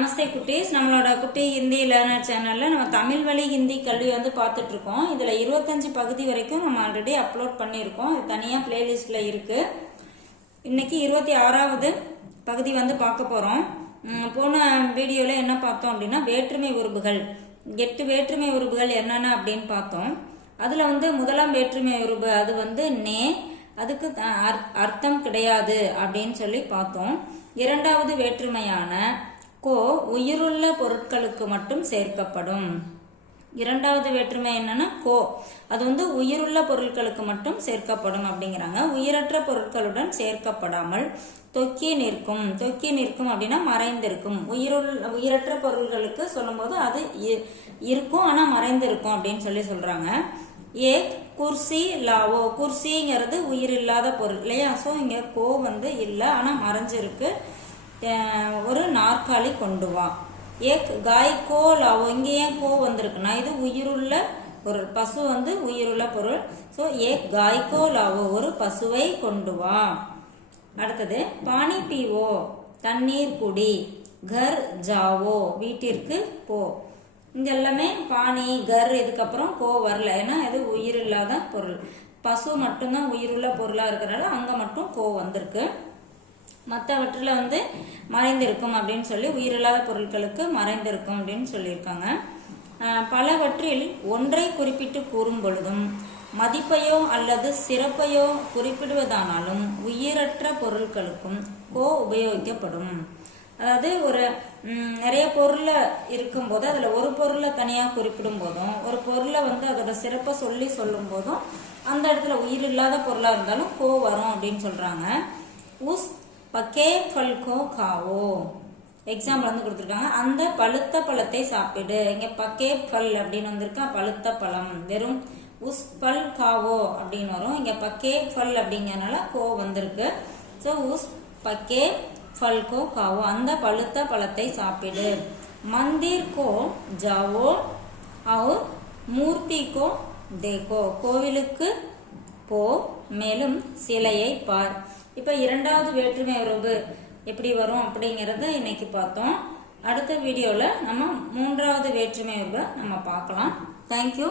நமஸ்தே குட்டிஸ். நம்மளோட குட்டி ஹிந்தி லேர்னர் சேனலில் நம்ம தமிழ் வழி ஹிந்தி கல்வி வந்து பார்த்துட்ருக்கோம். இதில் இருபத்தஞ்சு பகுதி வரைக்கும் நம்ம ஆல்ரெடி அப்லோட் பண்ணியிருக்கோம். இது தனியாக பிளேலிஸ்டில் இருக்குது இன்றைக்கி இருபத்தி ஆறாவது பகுதி வந்து பார்க்க போகிறோம் போன வீடியோவில் என்ன பார்த்தோம் அப்படின்னா வேற்றுமை உறுப்புகள். எட்டு வேற்றுமை உறுப்புகள் என்னென்ன அப்படின்னு பார்த்தோம். அதில் வந்து முதலாம் வேற்றுமை உறுப்பு அது வந்து நே அதுக்கு அர்த்தம் கிடையாது அப்படின்னு சொல்லி பார்த்தோம். இரண்டாவது வேற்றுமையான கோ உயிருள்ள பொருட்களுக்கு மட்டும் சேர்க்கப்படும். இரண்டாவது வேற்றுமை என்னன்னா கோ. அது வந்து உயிருள்ள பொருட்களுக்கு மட்டும் சேர்க்கப்படும் அப்படிங்கிறாங்க. உயிரற்ற பொருட்களுடன் சேர்க்கப்படாமல் தொக்கி நிற்கும். தொக்கி நிற்கும் அப்படின்னா மறைந்திருக்கும். உயிருள் உயிரற்ற பொருள்களுக்கு சொல்லும்போது அது இ- இருக்கும் ஆனால் மறைந்திருக்கும் அப்படின்னு சொல்லி சொல்றாங்க. ஏக் குர்சி லாவோ. குர்சிங்கிறது உயிர் இல்லாத பொருள் இல்லையா? ஸோ இங்கே கோ வந்து இல்லை ஆனால் மறைஞ்சிருக்கு. ஒரு நாற்காலி கொண்டு வா. ஏக் காய் கோ லாவோ இங்கே ஏன் கோ வந்திருக்குன்னா இது உயிருள்ள பொருள். பசு வந்து உயிருள்ள பொருள். ஸோ ஏக் காய் கோ லாவோ ஒரு பசுவை கொண்டு வா. அடுத்தது பானி பீவோ தண்ணீர் குடி கர் ஜாவோ வீட்டிற்கு போ. இங்கே எல்லாமே பானி கர் இதுக்கப்புறம் கோ வரல. ஏன்னா இது உயிர் இல்லாத பொருள். பசு மட்டும்தான் உயிருள்ள பொருளாக இருக்கிறனால அங்கே மட்டும் கோ வந்திருக்கு. மற்றவற்றில் வந்து மறைந்திருக்கும் அப்படின்னு சொல்லி உயிரில்லாத பொருட்களுக்கு மறைந்திருக்கும் அப்படின்னு சொல்லியிருக்காங்க. பலவற்றில் ஒன்றை குறிப்பிட்டு கூறும் பொழுதும் மதிப்பையோ அல்லது சிறப்பையோ குறிப்பிடுவதானாலும் உயிரற்ற பொருட்களுக்கும் கோ உபயோகிக்கப்படும். அதாவது ஒரு நிறைய பொருளை இருக்கும்போது அதில் ஒரு பொருளை தனியாக குறிப்பிடும் போதும் ஒரு பொருளை வந்து அதோட சிறப்பை சொல்லி சொல்லும் போதும் அந்த இடத்துல உயிர் இல்லாத பொருளாக இருந்தாலும் கோ வரும் அப்படின்னு சொல்கிறாங்க உஸ் பக்கே ஃபல்கோ காவோ. எக்ஸாம்பிள் வந்து கொடுத்துருக்காங்க. அந்த பழுத்த பழத்தை சாப்பிடு. இங்கே பக்கே பல் அப்படின்னு வந்திருக்கா. பழுத்த பழம். வெறும் உஸ் பல் காவோ அப்படின்னு வரும். இங்கே பக்கே ஃபல் அப்படிங்கிறனால கோ வந்திருக்கு. ஸோ உஸ் பக்கே ஃபல்கோ காவோ. அந்த பழுத்த பழத்தை சாப்பிடு. மந்திர் கோ ஜாவோ. அவர் மூர்த்தி கோ தேகோ. கோவிலுக்கு போ மேலும் சிலையை பார். இப்போ இரண்டாவது வேற்றுமை உறவு எப்படி வரும் அப்படிங்கிறத இன்னைக்கு பார்த்தோம். அடுத்த வீடியோவில் நம்ம மூன்றாவது வேற்றுமை உறவை நம்ம பார்க்கலாம். தேங்க்யூ